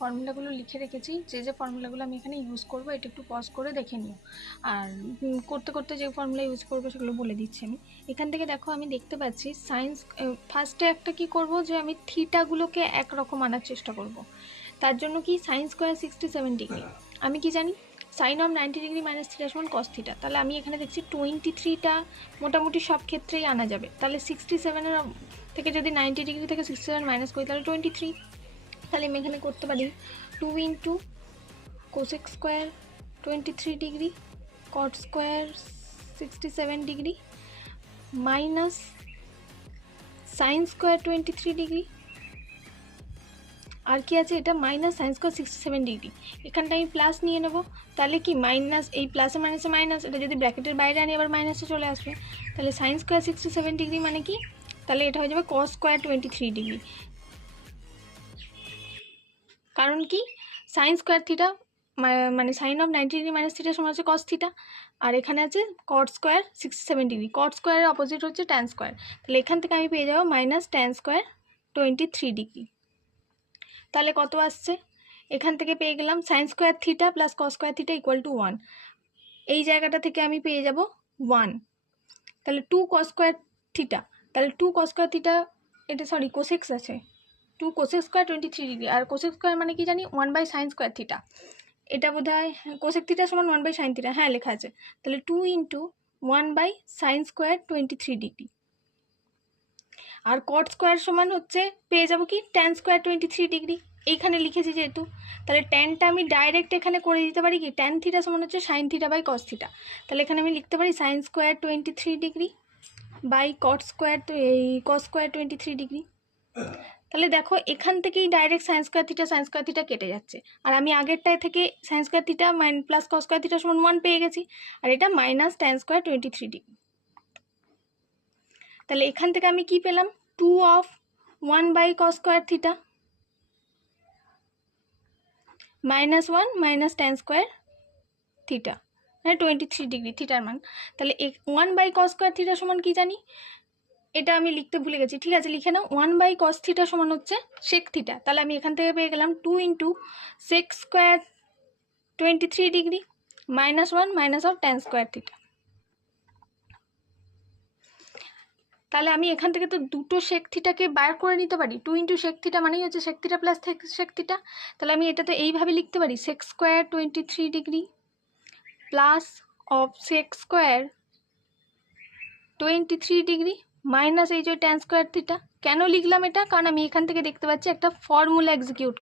ফর্মুলাগুলো লিখে রেখেছি, যে ফর্মুলাগুলো আমি এখানে ইউজ করব এটা একটু পজ করে দেখে নিও। আর করতে করতে যে ফর্মুলা ইউজ করবো সেগুলো বলে দিচ্ছি আমি। এখান থেকে দেখো আমি দেখতে পাচ্ছি সাইন্স ফার্স্টে একটা কি করব, যে আমি থিটাগুলোকে একরকম আনার চেষ্টা করব। তার জন্য কি সাইন স্কোয়ার 67 ডিগ্রি, আমি কি জানি sine of 90 degree minus theta সমান কস থিটা। তাহলে আমি এখানে দেখছি 23টা মোটামুটি সব ক্ষেত্রেই আনা যাবে। তাহলে 67-এর থেকে যদি 90 ডিগ্রি থেকে 67 মাইনাস করি তাহলে 23। তাহলে আমি এখানে করতে পারি 2 into cosec square 23 degree cot square 67 degree minus sine square 23 degree, আর কি আছে এটা মাইনাস সাইন স্কোয়ার 67 ডিগ্রি। এখানটা আমি প্লাস নিয়ে নেব, তাহলে কি মাইনাস এই প্লাসে মাইনাসে মাইনাস, এটা যদি ব্র্যাকেটের বাইরে আনি আবার মাইনাসে চলে আসবে। তাহলে সাইন স্কোয়ার 67 ডিগ্রি মানে কি, তাহলে এটা হয়ে যাবে কস স্কোয়ার 23 ডিগ্রি। কারণ কি সাইন স্কোয়ার থিটা মানে sine of 90 degree minus theta সমান হচ্ছে কস থিটা, আর এখানে আছে কট স্কোয়ার 67 ডিগ্রি। কট স্কোয়ারের অপোজিট হচ্ছে ট্যান স্কোয়ার, তাহলে এখান থেকে আমি পেয়ে যাবো মাইনাস ট্যান স্কোয়ার 23 ডিগ্রি। তাহলে কত আসছে, এখান থেকে পেয়ে গেলাম sign square theta plus cos square theta equal to 1। এই জায়গাটা থেকে আমি পেয়ে যাব 1। তাহলে 2 কস স্কোয়ার থিটা, তাহলে 2 কস স্কোয়ার থিটা, এটা সরি কোসেক্স আছে, 2 কোসেক স্কোয়ার 23 ডিগ্রি, আর কোসেক স্কোয়ার মানে কি জানি 1/sin স্কোয়ার থিটা। এটা বোধ হয় কোসেক থিটা সমান 1/sin থিটা, হ্যাঁ লেখা আছে। তাহলে 2 ইন্টু 1/sin স্কোয়ার 23 ডিগ্রি, আর কট স্কোয়ার সমান হচ্ছে পেয়ে যাবো কি ট্যান স্কোয়ার 23 ডিগ্রি। এইখানে লিখেছি যেহেতু, তাহলে ট্যানটা আমি ডাইরেক্ট এখানে করে দিতে পারি কি ট্যান থিটা সমান হচ্ছে sine theta by cos theta. তাহলে এখানে আমি লিখতে পারি sine square 23 degree by cot square এই কস স্কোয়ার 23 ডিগ্রি। তাহলে দেখো এখান থেকেই ডাইরেক্ট সাইন স্কোয়ার থিটা কেটে যাচ্ছে, আর আমি আগেরটায় থেকে sign square theta plus cos square theta সমান 1 পেয়ে গেছি, আর এটা মাইনাস ট্যান স্কোয়ার 23 ডিগ্রি। তাহলে এখান থেকে আমি কি পেলাম 2 of 1/cos square theta minus 1 minus tan square theta, মানে 23 ডিগ্রি থিটার মান। তাহলে 1/cos স্কোয়ার থিটা সমান কি জানি, এটা আমি লিখতে ভুলে গেছি, ঠিক আছে লিখে নাও। 1/cos থিটা সমান হচ্ছে সেক থিটা, তাহলে আমি এখান থেকে পেয়ে গেলাম 2 into sec square 23 degree minus 1 minus of tan square theta. তাহলে আমি এখান থেকে তো দুটো সেক থিটাকে বার করে নিতে পারি, 2 ইন্টু সেক থিটা মানেই হচ্ছে sec theta plus sec theta. তাহলে আমি এটা তো এইভাবে লিখতে পারি sec square 23 degree plus of sec square 23 degree minus এই যে ট্যান স্কোয়ার থিটা। কেন লিখলাম এটা, কারণ আমি এখান থেকে দেখতে পাচ্ছি একটা ফর্মুলা এক্সিকিউট